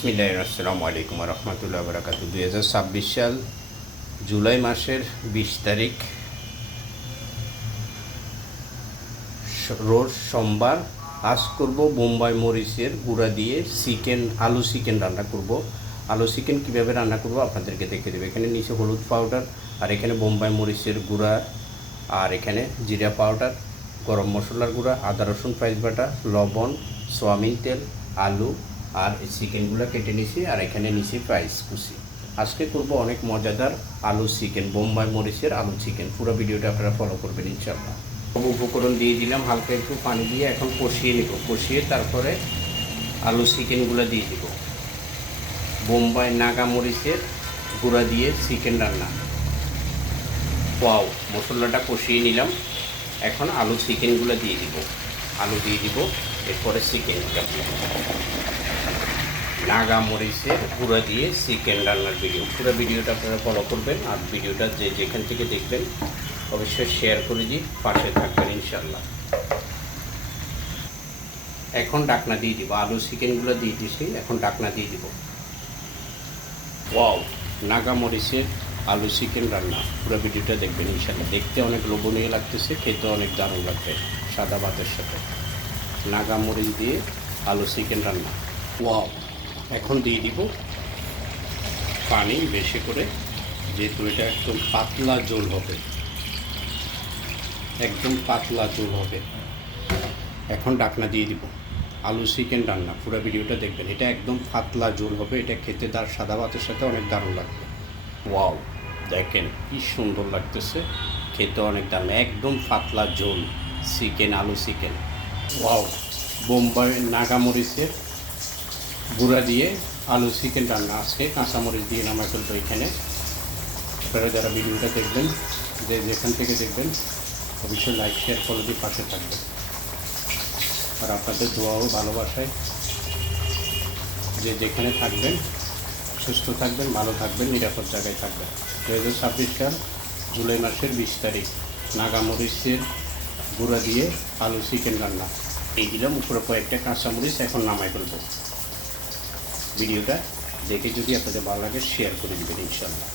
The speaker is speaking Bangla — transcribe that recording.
বিসমিল্লাহির আসসালামু আলাইকুম ওয়া রাহমাতুল্লাহি ওয়া বারাকাতুহু। 2026 সাল জুলাই মাসের 20 তারিখ রোজ সোমবার। আজ করব বোম্বাই মরিচের গুঁড়া দিয়ে আলু চিকেন রান্না করব। আলু চিকেন কীভাবে রান্না করব আপনাদেরকে দেখে দেবো। এখানে নিচে হলুদ পাউডার, আর এখানে বোম্বাই মরিচের গুঁড়া, আর এখানে জিরা পাউডার, গরম মশলার গুঁড়া, আদা রসুন পেঁয়াজ বাটা, লবণ, সয়াবিন তেল, আলু আর এই চিকেনগুলো কেটে নিছি, আর এখানে নিছি পেঁয়াজ কুচি। আজকে করব অনেক মজাদার আলু চিকেন, বোম্বাই মরিচের আলু চিকেন। পুরো ভিডিওটা আপনারা ফলো করবেন ইনশাআল্লাহ। সব উপকরণ দিয়ে দিলাম, হালকা একটু পানি দিয়ে এখন কষিয়ে নেব। কষিয়ে তারপরে আলু চিকেনগুলো দিয়ে দিব। বোম্বাই নাগা মরিচের গুঁড়া দিয়ে চিকেন রান্না। ওয়াও, মশলাটা কষিয়ে নিলাম, এখন আলু চিকেনগুলো দিয়ে দিব। আলু দিয়ে দিব, এরপরে চিকেনটা। নাগা মরিচের গুঁড়া দিয়ে চিকেন রান্নার ভিডিও, পুরো ভিডিওটা আপনারা ফলো করবেন। আর ভিডিওটা যেখান থেকে দেখবেন অবশ্যই শেয়ার করে দিই, পাশে থাকবেন ইনশাল্লাহ। এখন ঢাকনা দিয়ে দিব। আলু চিকেনগুলো দিয়ে দিছি, এখন ঢাকনা দিয়ে দিব। ওয়াও, নাগা মরিচের আলু চিকেন রান্না, পুরো ভিডিওটা দেখবেন ইনশাল্লাহ। দেখতে অনেক লোভনীয় লাগতেছে, খেতে অনেক দারুণ লাগবে সাদা ভাতের সাথে। নাগা মরিচ দিয়ে আলু চিকেন রান্না। ওয়াও, এখন দিয়ে দিব পানি বেশি করে, যেহেতু এটা একদম পাতলা ঝোল হবে, একদম পাতলা ঝোল হবে। এখন ঢাকনা দিয়ে দিব। আলু চিকেন রান্না, পুরো ভিডিওটা দেখবেন। এটা একদম পাতলা ঝোল হবে, এটা খেতে সাদা ভাতের সাথে অনেক দারুণ লাগবে। ওয়াও, দেখেন কি সুন্দর লাগতেছে, খেতে অনেক দারুণ, একদম পাতলা ঝোল চিকেন, আলু চিকেন। ওয়াও, বোম্বাই নাগা মরিচের গুঁড়া দিয়ে আলু চিকেন রান্না। আজকে কাঁচামরিচ দিয়ে নামাই ফেলবো এখানে। আপনারা যারা ভিডিওটা দেখবেন, যেখান থেকে দেখবেন অবশ্যই লাইক শেয়ার ফলো দিয়ে পাশে থাকবেন। আর আপনাদের দোয়া ও ভালোবাসায় যেখানে থাকবেন সুস্থ থাকবেন, ভালো থাকবেন, নিরাপদ জায়গায় থাকবেন। 2026 সাল জুলাই মাসের 20 তারিখ নাগা মরিচের গুঁড়া দিয়ে আলু চিকেন রান্না। এই দিলাম উপরে কয়েকটা কাঁচামরিচ, এখন নামাই ফেলবো। ভিডিওটা দেখে যদি আপনাদের ভালো লাগে শেয়ার করে দেবেন ইনশাআল্লাহ।